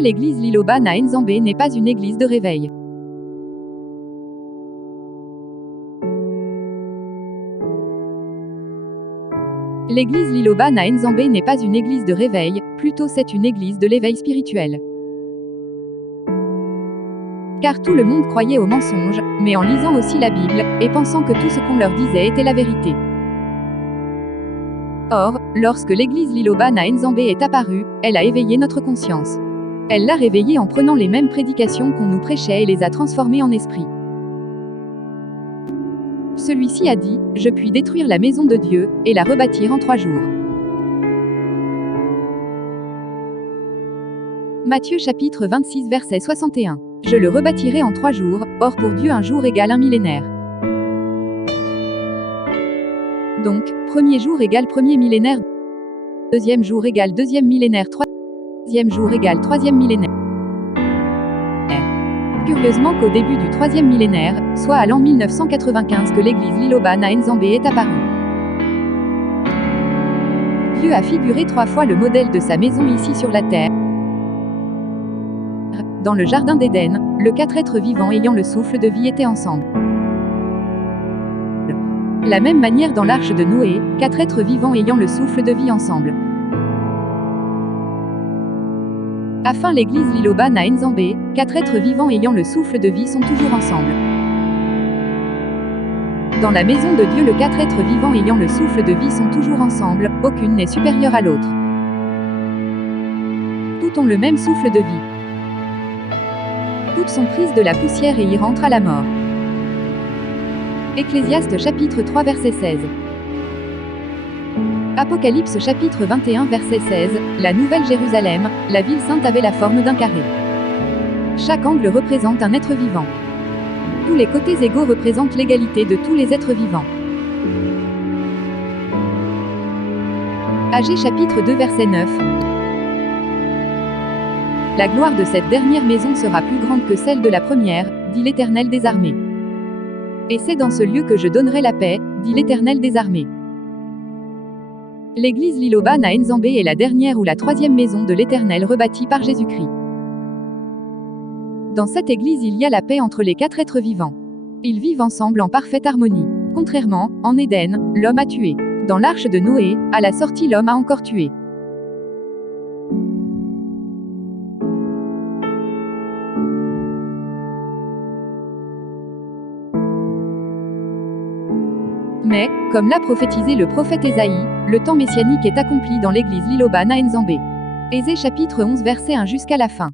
Pourquoi l'église Liloban à Nzambé n'est pas une église de réveil? L'église Liloban à Nzambé n'est pas une église de réveil, plutôt c'est une église de l'éveil spirituel. Car tout le monde croyait aux mensonges, mais en lisant aussi la Bible, et pensant que tout ce qu'on leur disait était la vérité. Or, lorsque l'église Liloban à Nzambé est apparue, elle a éveillé notre conscience. Elle l'a réveillée en prenant les mêmes prédications qu'on nous prêchait et les a transformées en esprit. Celui-ci a dit, « Je puis détruire la maison de Dieu, et la rebâtir en 3 jours. » Matthieu chapitre 26 verset 61. Je le rebâtirai en 3 jours, or pour Dieu un jour égale un millénaire. Donc, premier jour égale premier millénaire, deuxième jour égale deuxième millénaire, troisième jour égale troisième millénaire. Curieusement qu'au début du troisième millénaire, soit à l'an 1995 que l'église Liloban à Nzambé est apparue. Dieu a figuré 3 fois le modèle de sa maison ici sur la terre. Dans le jardin d'Éden, le 4 êtres vivants ayant le souffle de vie étaient ensemble. La même manière dans l'arche de Noé, 4 êtres vivants ayant le souffle de vie ensemble. Afin l'église Liloban à Nzambé, 4 êtres vivants ayant le souffle de vie sont toujours ensemble. Dans la maison de Dieu, les 4 êtres vivants ayant le souffle de vie sont toujours ensemble, aucune n'est supérieure à l'autre. Toutes ont le même souffle de vie. Toutes sont prises de la poussière et y rentrent à la mort. Ecclésiaste chapitre 3 verset 16. Apocalypse chapitre 21 verset 16, la Nouvelle Jérusalem, la ville sainte avait la forme d'un carré. Chaque angle représente un être vivant. Tous les côtés égaux représentent l'égalité de tous les êtres vivants. Agée chapitre 2 verset 9. La gloire de cette dernière maison sera plus grande que celle de la première, dit l'Éternel des armées. Et c'est dans ce lieu que je donnerai la paix, dit l'Éternel des armées. L'église Liloban à Nzambé est la dernière ou la 3e maison de l'Éternel rebâtie par Jésus-Christ. Dans cette église il y a la paix entre les 4 êtres vivants. Ils vivent ensemble en parfaite harmonie. Contrairement, en Éden, l'homme a tué. Dans l'arche de Noé, à la sortie l'homme a encore tué. Mais, comme l'a prophétisé le prophète Ésaïe, le temps messianique est accompli dans l'église Liloban à Nzambé. Ésée chapitre 11 verset 1 jusqu'à la fin.